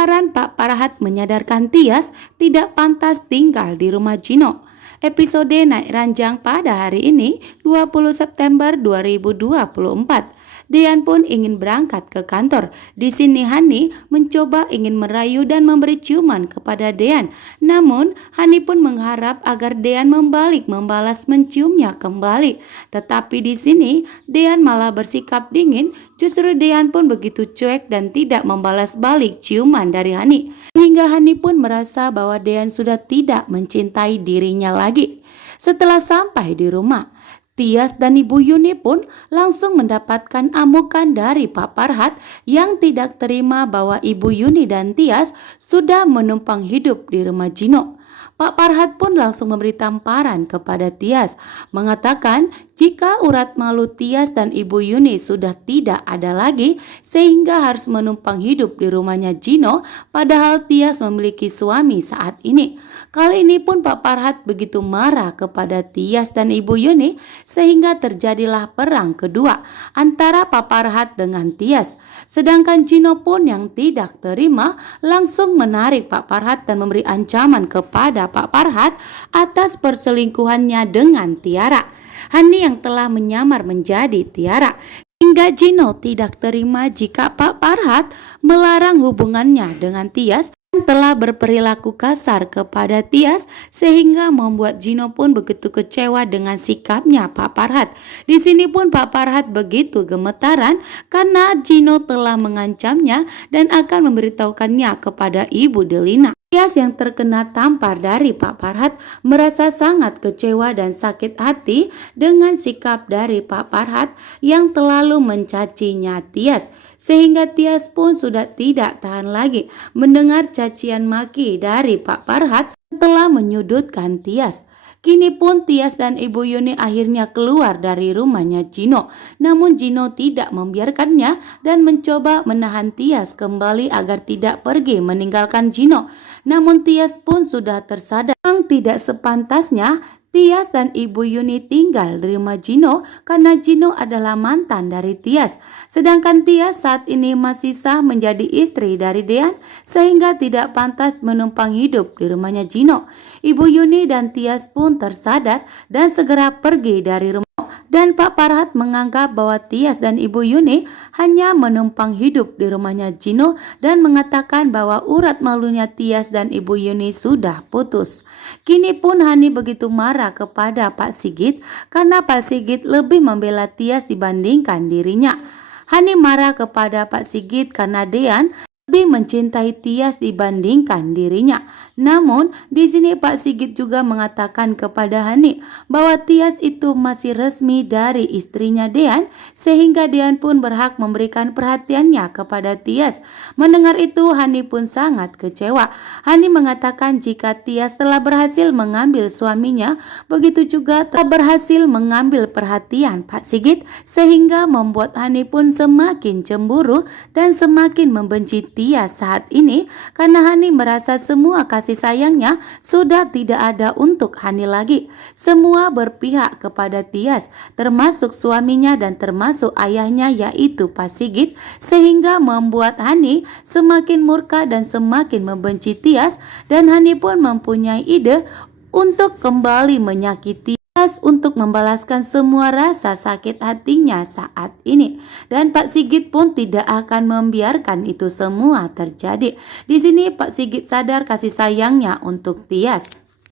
Lantaran Pak Parhat menyadarkan Tias tidak pantas tinggal di rumah Gino. Episode naik ranjang pada hari ini 20 September 2024. Dean pun ingin berangkat ke kantor. Di sini Hani mencoba ingin merayu dan memberi ciuman kepada Dean. Namun Hani pun mengharap agar Dean membalas menciumnya kembali. Tetapi di sini Dean malah bersikap dingin. Justru Dean pun begitu cuek dan tidak membalas balik ciuman dari Hani. Hingga Hani pun merasa bahwa Dean sudah tidak mencintai dirinya lagi. Setelah sampai di rumah, Tias dan Ibu Yuni pun langsung mendapatkan amukan dari Pak Parhat yang tidak terima bahwa Ibu Yuni dan Tias sudah menumpang hidup di rumah Gino. Pak Parhat pun langsung memberi tamparan kepada Tias, mengatakan jika urat malu Tias dan Ibu Yuni sudah tidak ada lagi sehingga harus menumpang hidup di rumahnya Gino, padahal Tias memiliki suami saat ini. Kali ini pun Pak Parhat begitu marah kepada Tias dan Ibu Yuni sehingga terjadilah perang kedua antara Pak Parhat dengan Tias. Sedangkan Gino pun yang tidak terima langsung menarik Pak Parhat dan memberi ancaman kepada Pak Parhat atas perselingkuhannya dengan Tiara. Hani yang telah menyamar menjadi Tiara. Hingga Gino tidak terima jika Pak Parhat melarang hubungannya dengan Tias dan telah berperilaku kasar kepada Tias sehingga membuat Gino pun begitu kecewa dengan sikapnya Pak Parhat. Di sini pun Pak Parhat begitu gemetaran karena Gino telah mengancamnya dan akan memberitahukannya kepada Ibu Delina. Tias yang terkena tampar dari Pak Parhat merasa sangat kecewa dan sakit hati dengan sikap dari Pak Parhat yang terlalu mencacinya Tias. Sehingga Tias pun sudah tidak tahan lagi mendengar cacian maki dari Pak Parhat yang telah menyudutkan Tias. Kini pun Tias dan Ibu Yuni akhirnya keluar dari rumahnya Gino. Namun Gino tidak membiarkannya dan mencoba menahan Tias kembali agar tidak pergi meninggalkan Gino. Namun Tias pun sudah tersadar yang tidak sepantasnya Tias dan Ibu Yuni tinggal di rumah Gino karena Gino adalah mantan dari Tias. Sedangkan Tias saat ini masih sah menjadi istri dari Dean sehingga tidak pantas menumpang hidup di rumahnya Gino. Ibu Yuni dan Tias pun tersadar dan segera pergi dari rumah. Dan Pak Parhat menganggap bahwa Tias dan Ibu Yuni hanya menumpang hidup di rumahnya Gino dan mengatakan bahwa urat malunya Tias dan Ibu Yuni sudah putus. Kini pun Hani begitu marah kepada Pak Sigit karena Pak Sigit lebih membela Tias dibandingkan dirinya. Hani marah kepada Pak Sigit karena Dean lebih mencintai Tias dibandingkan dirinya. Namun di sini Pak Sigit juga mengatakan kepada Hani bahwa Tias itu masih resmi dari istrinya Dean sehingga Dean pun berhak memberikan perhatiannya kepada Tias. Mendengar itu Hani pun sangat kecewa. Hani mengatakan jika Tias telah berhasil mengambil suaminya, begitu juga telah berhasil mengambil perhatian Pak Sigit sehingga membuat Hani pun semakin cemburu dan semakin membenci Tias saat ini karena Hani merasa semua kasih sayangnya sudah tidak ada untuk Hani lagi. Semua berpihak kepada Tias, termasuk suaminya dan termasuk ayahnya yaitu Pak Sigit, sehingga membuat Hani semakin murka dan semakin membenci Tias dan Hani pun mempunyai ide untuk kembali menyakiti untuk membalaskan semua rasa sakit hatinya saat ini. Dan Pak Sigit pun tidak akan membiarkan itu semua terjadi. Di sini Pak Sigit sadar kasih sayangnya untuk Tias.